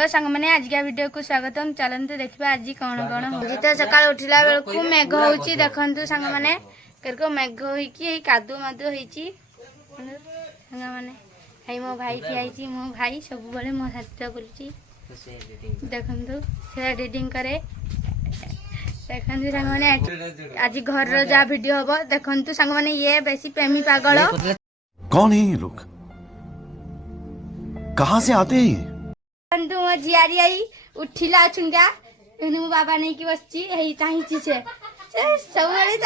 तो सांग मैंने आज का वीडियो को स्वागतम। चलतु देखा आज कौन कौन हो तो सका उठला बेलू मेघ हो देखु सांग मैंने मेघ होकी कादु मादु होती सांग मैंने है मो भाई ठियाई मो भाई सब बड़े मो साथ बुलूची देखु से एडिटिंग करे देखु सांग मैंने आज घर जहाँ वीडियो हम देखु सांग मैंने ये बेसी प्रेमी पागल कौन है ये लोग कहाँ से आते हैं मो झियारी आई उठिला छुंगा मो बाबा नहीं कि बसची हेई चाहिची से सब बड़े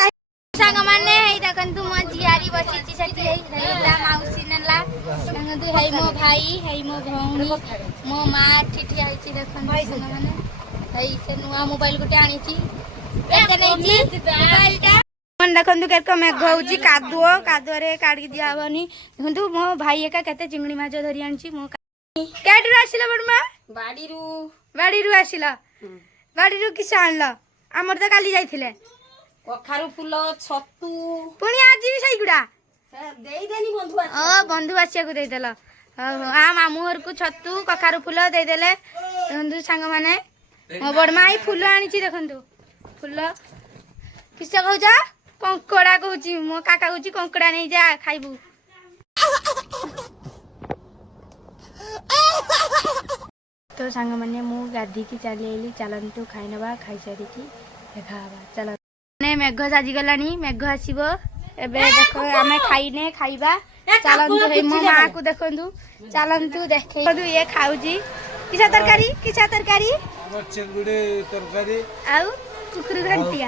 सांग माने हेई देखंतु मो झियारी बसीची सेठी हेई हेला माउसी नेला देखंतु हेई मो भाई हेई मो भौणी मो मां ठिठी आइची देखंतु सांग माने हेई से नुआ मोबाइल गुटे आनीची एते नैची मोबाइलटा मन देखंतु केरको मेघ होउची कादुओ रे काडी दिया हबनी देखंतु मो भाई एका केते चिंगड़ी माछ धरि आनची मो कैडरू आसिला बड़मा बाड़ी आसिला बाड़ी किस आणल आमर तो काली जाइथिले कखारु फूल छतु पुणी आज भी सहीगुड़ा देई देनी बंधु आसी ओ बंधु आसिया को देदेल आ मामू घर को छतु कखारु फूल देदेले देखंतु सांग माने मो बड़मा आई फूल आनीची देखंतु फूल किस कहूजा कंकड़ा कहूची मो काका कहूची कंकड़ा नहीं जा खाइबू तो सांग मैंने मु गाधी की चली चलतु खाई ना खाई सारी देखा चल मेघ साजी गलानी मेघ आसब एबे देख आम खाइने खाइबा चलतु मो माँ को देखु चलतु देख ये खाऊजी किसा तरकारी चिंगुड़ी तरकारी आउ कुकुर घंटिया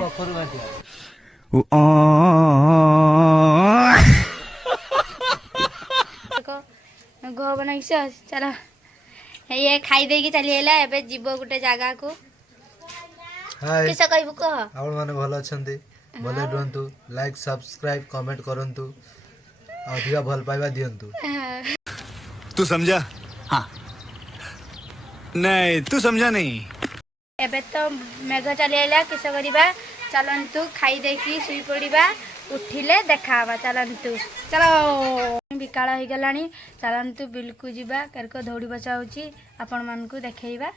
घ बना चल ये खाई दे चली एबे जीव गोटे जगह को किस कहबू कह आपण माने भलो अछंती भले रुहंतु लाइक सब्सक्राइब कमेंट करंतु अधिका भल पाइबा दियंतु तू समझा हाँ नहीं तू समझा नहीं एबे तो मेघ चली आइला किस करिबा चलंतु खाई देकी सुई पड़िबा उठिले देखा चलंतु चलो बिकाल हो गलानी चलंतु बिलकु जीवा करको दौड़ी बसा होची आपण मान को देखेइबा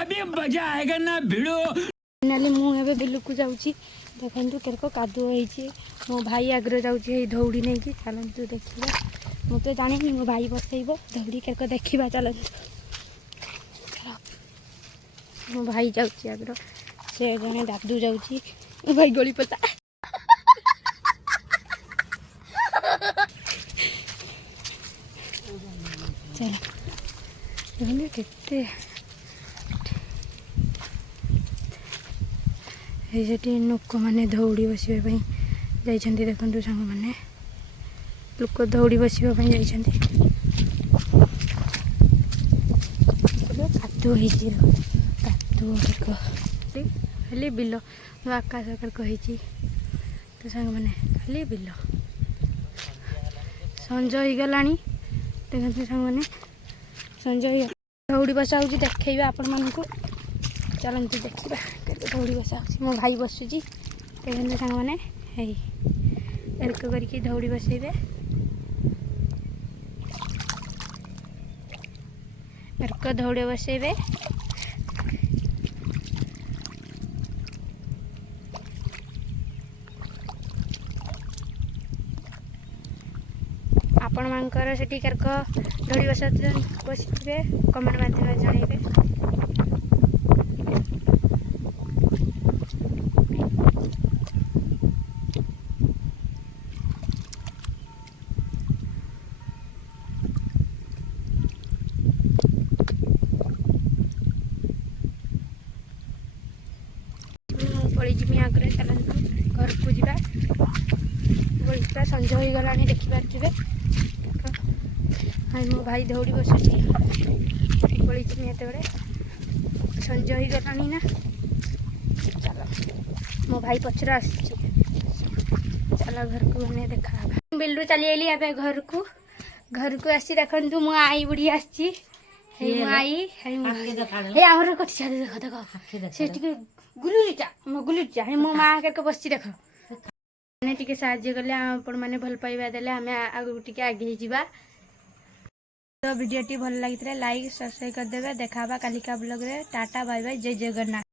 अभी मजा आएगा ना भिड़ो फाइनली मु एबे बिलकु जाउची देखंतु करको कादु होईची मो भाई आग्रो जाउची हे दौड़ी नै कि चलंतु देखिबा मु तो जानि मो भाई बसैबो दौड़ी करको देखिबा चलंतु मो भाई जाउची आग्रो से जने दादू जाउची भाई गोली पता चलो केते ये लोक मैंने दौड़ी बसवाई जाइछन्ति देखंतु सांग माने लोक दौड़ी बसवाई जाइछन्ति कादु होईची कादु खाली बिल आकाश कही तो सांग मैंने खाली बिल संज हो गलानी देखते सांग मैंने संज दौड़ी बसा हो देखे आपण मानक चलते देखा दौड़ी बसा मो भाई बसुची देखते सांग मैंने एरक करके दौड़ी बसैबे एरक दौड़ी बसैबे आपण मानकर सेठी करक दौड़ी बसते कमेंट माध्यम जनइबे पड़ी जिमी आगे चलते घर को जा संज हो गला देखिपारे हाँ मो भाई दौड़ी बसुची पड़ी जिमी एत बड़े संज हो गलानी ना चलो मो भाई पचर आस चलो घर को मैंने देखा बिल्डू चली आइली ए घर को आसी देखु मो आई बुढ़ी आसी आई आमर कटी देख देख से गुलुचा मो गुलुचा मो माँ करके बस देख मैंने टी साहय कले आपण मैंने भल पाइबा देले आम आगे टी आगे जा तो वीडियो टी भल लगी लाइक सब्सक्राइब करदेवे। देखा कालिका ब्लॉग रे। टाटा बाय बाय जय जगन्नाथ।